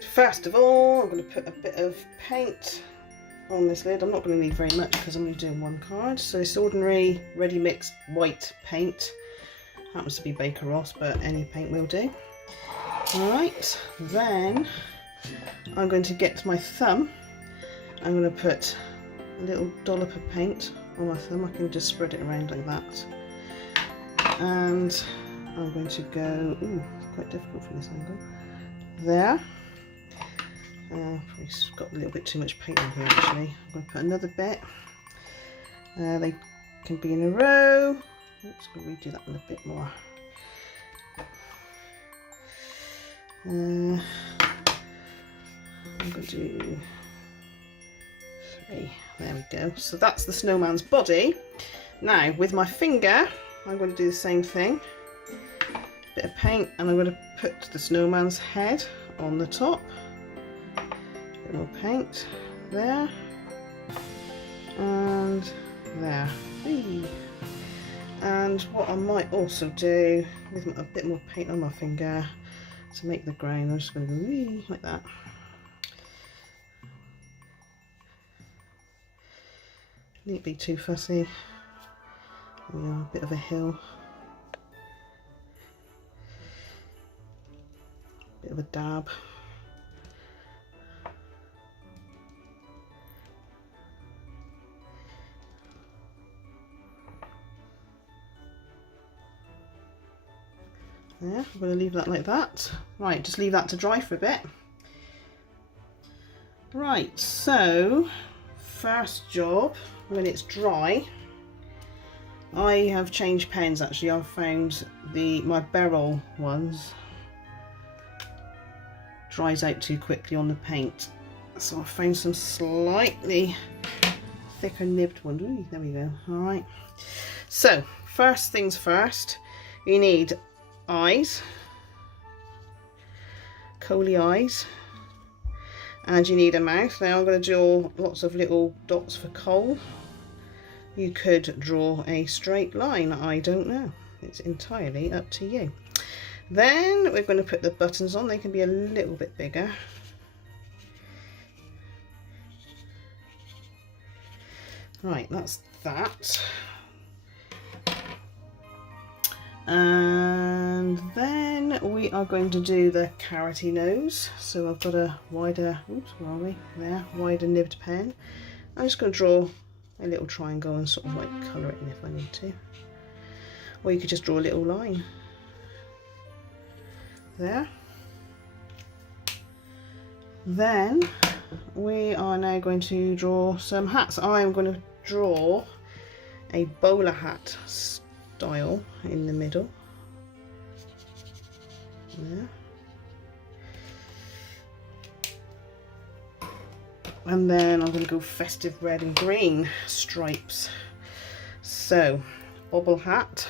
Right, first of all, I'm going to put a bit of paint on this lid. I'm not going to need very much because I'm only doing one card. So this ordinary ready mix white paint, happens to be Baker Ross, but any paint will do. Alright, then I'm going to get my thumb. I'm going to put a little dollop of paint on my thumb. I can just spread it around like that. And I'm going to go, ooh, quite difficult from this angle, there. Probably got a little bit too much paint on here actually. I'm going to put another bit. They can be in a row. Oops, I'm going to redo that one a bit more. I'm going to do 3. There we go. So that's the snowman's body. Now with my finger, I'm going to do the same thing. Bit of paint, and I'm going to put the snowman's head on the top. Bit more paint there and there. Whee. And what I might also do with a bit more paint on my finger to make the ground, I'm just going to go whee, like that. Needn't be too fussy. Yeah, a bit of a hill. Bit of a dab. Yeah, I'm going to leave that like that. Right, just leave that to dry for a bit. Right, so first job, when it's dry, I have changed pens actually. I've found my Beryl ones dries out too quickly on the paint, so I found some slightly thicker nibbed ones. Ooh, there we go. All right, so first things first, you need eyes, coaly eyes, and you need a mouth. Now I'm going to draw lots of little dots for coal. You could draw a straight line, I don't know, it's entirely up to you. Then we're going to put the buttons on. They can be a little bit bigger. Right, that's that. And then we are going to do the carroty nose. So I've got a wider, oops, where are we? There, wider nibbed pen. I'm just going to draw a little triangle and sort of like colour it in if I need to. Or you could just draw a little line. There. Then we are now going to draw some hats. I'm going to draw a bowler hat style in the middle. There. And then I'm going to go festive red and green stripes. So, bobble hat.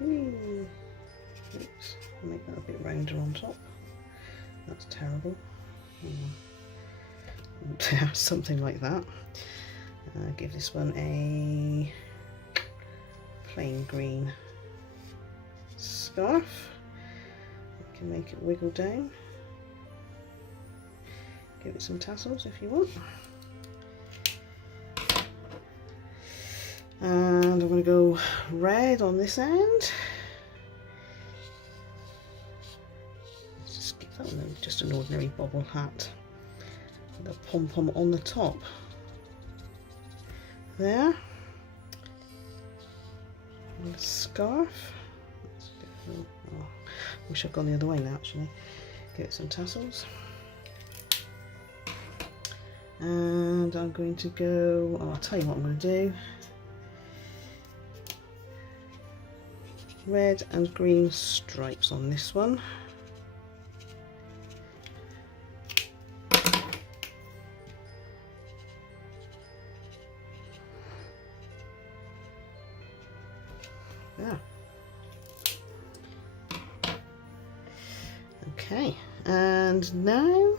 Oops, I'll make that a bit rounder on top. That's terrible. Something like that. Give this one a plain green scarf. You can make it wiggle down. Give it some tassels if you want. And I'm going to go red on this end. Let's just give that one just an ordinary bobble hat with a pom-pom on the top. There. And a scarf. Oh, I wish I'd gone the other way now actually. Give it some tassels. And I'm going to go, oh, I'll tell you what I'm going to do. Red and green stripes on this one. There. Okay, and now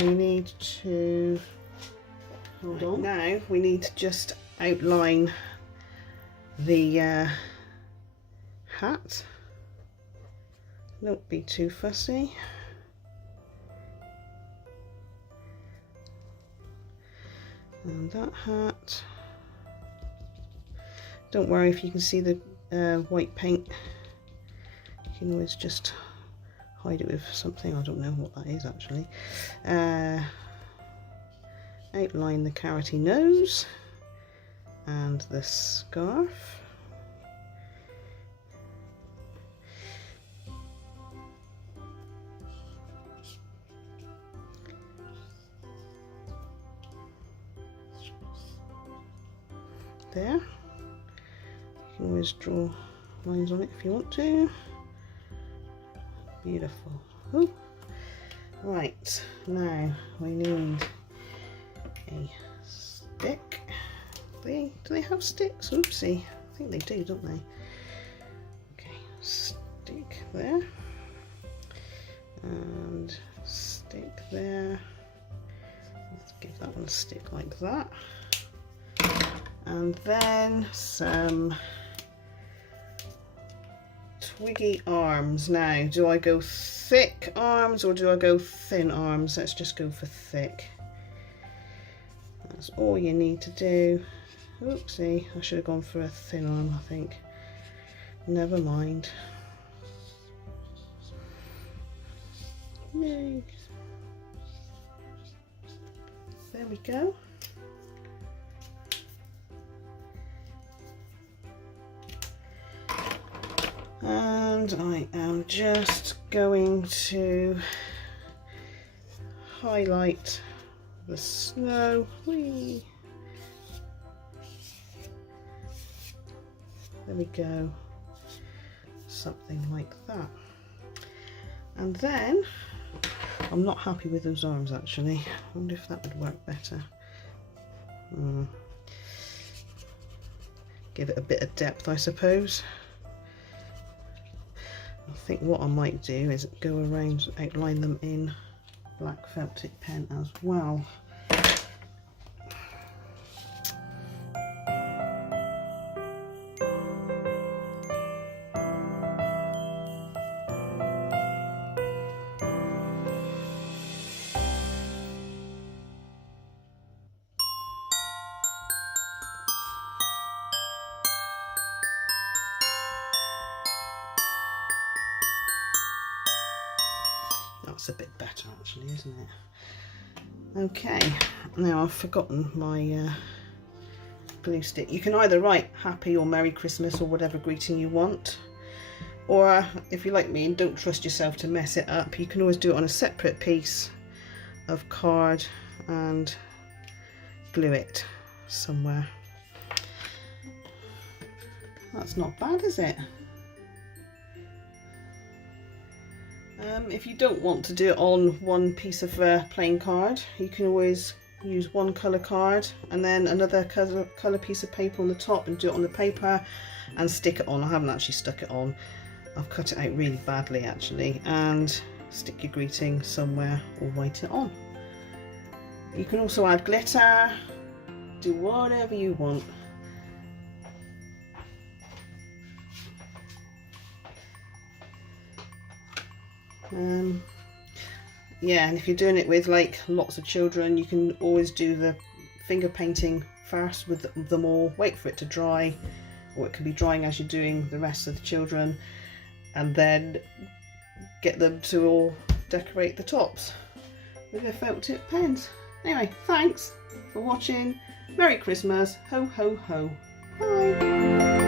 we need to, hold on, now we need to just outline the hat. Don't be too fussy. And that hat. Don't worry if you can see the white paint. You can always just hide it with something. I don't know what that is actually. Outline the carroty nose and the scarf. There. You can always draw lines on it if you want to. Beautiful. Ooh. Right, now we need a stick. Do they have sticks? Oopsie. I think they do, don't they? Okay, stick there. And stick there. Let's give that one a stick like that. And then some twiggy arms. Now, do I go thick arms or do I go thin arms? Let's just go for thick. That's all you need to do. Oopsie, I should have gone for a thin arm, I think. Never mind. Yay. There we go. And I am just going to highlight the snow. Whee. There we go. Something like that. And then, I'm not happy with those arms actually. I wonder if that would work better. Give it a bit of depth, I suppose. I think what I might do is go around and outline them in black felt tip pen as well. That's a bit better actually, isn't it? Okay, now I've forgotten my glue stick. You can either write Happy or Merry Christmas or whatever greeting you want, or if you like me and don't trust yourself to mess it up, you can always do it on a separate piece of card and glue it somewhere. That's not bad, is it? If you don't want to do it on one piece of plain card, you can always use one colour card and then another colour piece of paper on the top and do it on the paper and stick it on. I haven't actually stuck it on. I've cut it out really badly actually, and stick your greeting somewhere or write it on. You can also add glitter, do whatever you want. Yeah, and if you're doing it with like lots of children, you can always do the finger painting first with them all, wait for it to dry, or it can be drying as you're doing the rest of the children, and then get them to all decorate the tops with their felt tip pens. Anyway, thanks for watching. Merry Christmas. Ho ho ho. Bye.